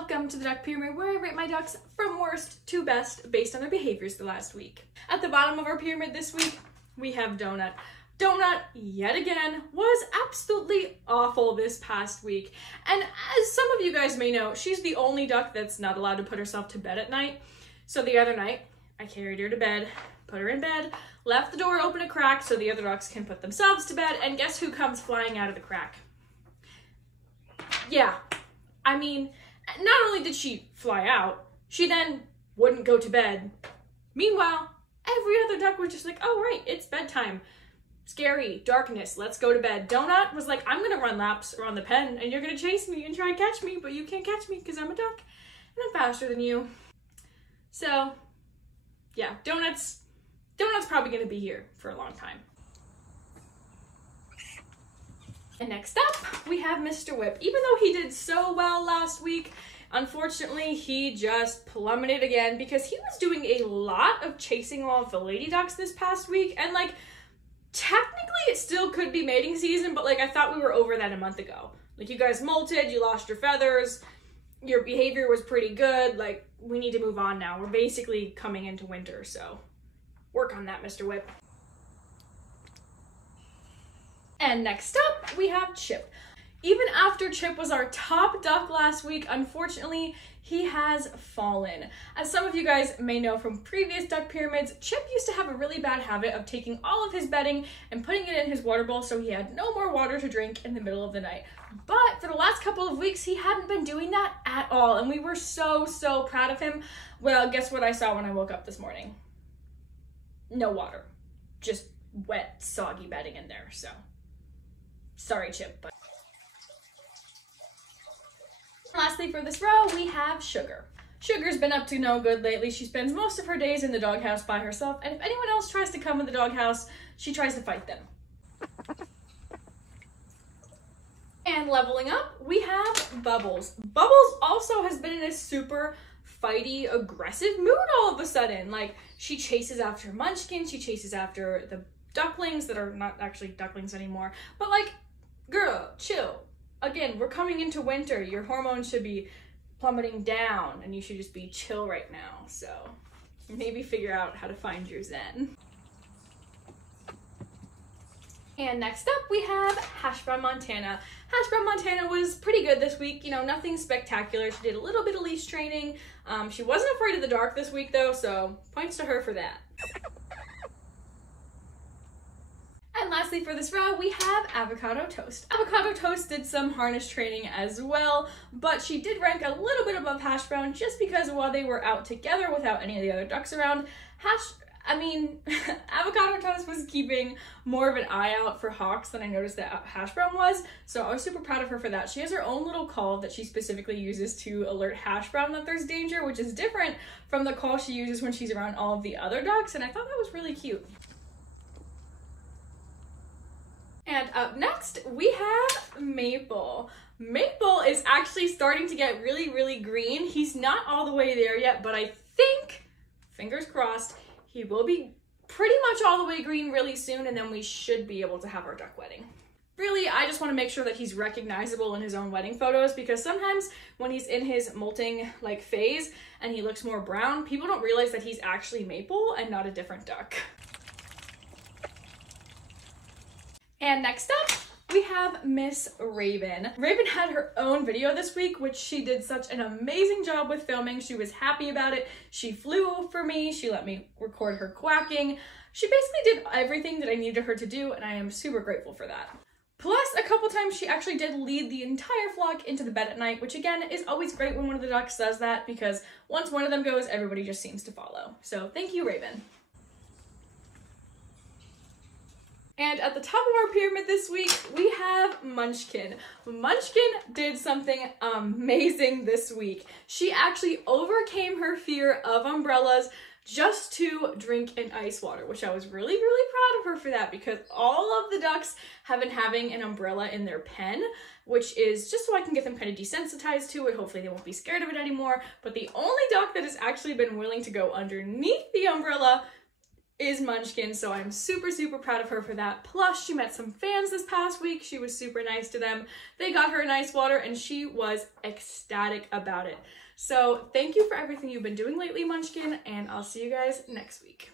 Welcome to the Duck Pyramid, where I rate my ducks from worst to best based on their behaviors the last week. At the bottom of our pyramid this week, we have Donut. Donut, yet again, was absolutely awful this past week. And as some of you guys may know, she's the only duck that's not allowed to put herself to bed at night. So the other night, I carried her to bed, put her in bed, left the door open a crack so the other ducks can put themselves to bed, and guess who comes flying out of the crack? Yeah, I mean, not only did she fly out, she then wouldn't go to bed. Meanwhile, every other duck was just like, oh right, it's bedtime. Scary, darkness, let's go to bed. Donut was like, I'm gonna run laps around the pen and you're gonna chase me and try and catch me, but you can't catch me because I'm a duck and I'm faster than you. So, yeah, Donut's probably gonna be here for a long time. And next up, we have Mr. Whip. Even though he did so well last week, unfortunately, he just plummeted again because he was doing a lot of chasing all of the lady ducks this past week. And like, technically it still could be mating season, but like, I thought we were over that a month ago. Like, you guys molted, you lost your feathers, your behavior was pretty good. Like, we need to move on now. We're basically coming into winter, so work on that, Mr. Whip. And next up, we have Chip. Even after Chip was our top duck last week, unfortunately, he has fallen. As some of you guys may know from previous duck pyramids, Chip used to have a really bad habit of taking all of his bedding and putting it in his water bowl so he had no more water to drink in the middle of the night. But for the last couple of weeks, he hadn't been doing that at all, and we were so proud of him. Well, guess what I saw when I woke up this morning? No water. Just wet, soggy bedding in there, so sorry, Chip, but. Lastly for this row, we have Sugar. Sugar's been up to no good lately. She spends most of her days in the doghouse by herself, and if anyone else tries to come in the doghouse, she tries to fight them. And leveling up, we have Bubbles. Bubbles also has been in a super fighty, aggressive mood all of a sudden. Like, she chases after Munchkin, she chases after the ducklings that are not actually ducklings anymore, but like, girl, chill. Again, we're coming into winter. Your hormones should be plummeting down and you should just be chill right now. So maybe figure out how to find your zen. And next up we have Hashbrown Montana. Hashbrown Montana was pretty good this week. You know, nothing spectacular. She did a little bit of leash training. She wasn't afraid of the dark this week though, so points to her for that. And lastly for this row, we have Avocado Toast. Avocado Toast did some harness training as well, but she did rank a little bit above Hashbrown just because while they were out together without any of the other ducks around, Avocado Toast was keeping more of an eye out for hawks than I noticed that Hashbrown was, so I was super proud of her for that. She has her own little call that she specifically uses to alert Hashbrown that there's danger, which is different from the call she uses when she's around all of the other ducks, and I thought that was really cute. And up next, we have Maple. Maple is actually starting to get really green. He's not all the way there yet, but I think, fingers crossed, he will be pretty much all the way green really soon, and then we should be able to have our duck wedding. Really, I just want to make sure that he's recognizable in his own wedding photos, because sometimes when he's in his molting like phase and he looks more brown, people don't realize that he's actually Maple and not a different duck. And next up, we have Miss Raven. Raven had her own video this week, which she did such an amazing job with filming. She was happy about it. She flew for me. She let me record her quacking. She basically did everything that I needed her to do, and I am super grateful for that. Plus, a couple times she actually did lead the entire flock into the bed at night, which again is always great when one of the ducks does that, because once one of them goes, everybody just seems to follow. So thank you, Raven. And at the top of our pyramid this week, we have Munchkin. Munchkin did something amazing this week. She actually overcame her fear of umbrellas just to drink in ice water, which I was really proud of her for that, because all of the ducks have been having an umbrella in their pen, which is just so I can get them kind of desensitized to it. Hopefully they won't be scared of it anymore. But the only duck that has actually been willing to go underneath the umbrella is Munchkin, so I'm super, super proud of her for that. Plus, she met some fans this past week. She was super nice to them. They got her an ice water, and she was ecstatic about it. So thank you for everything you've been doing lately, Munchkin, and I'll see you guys next week.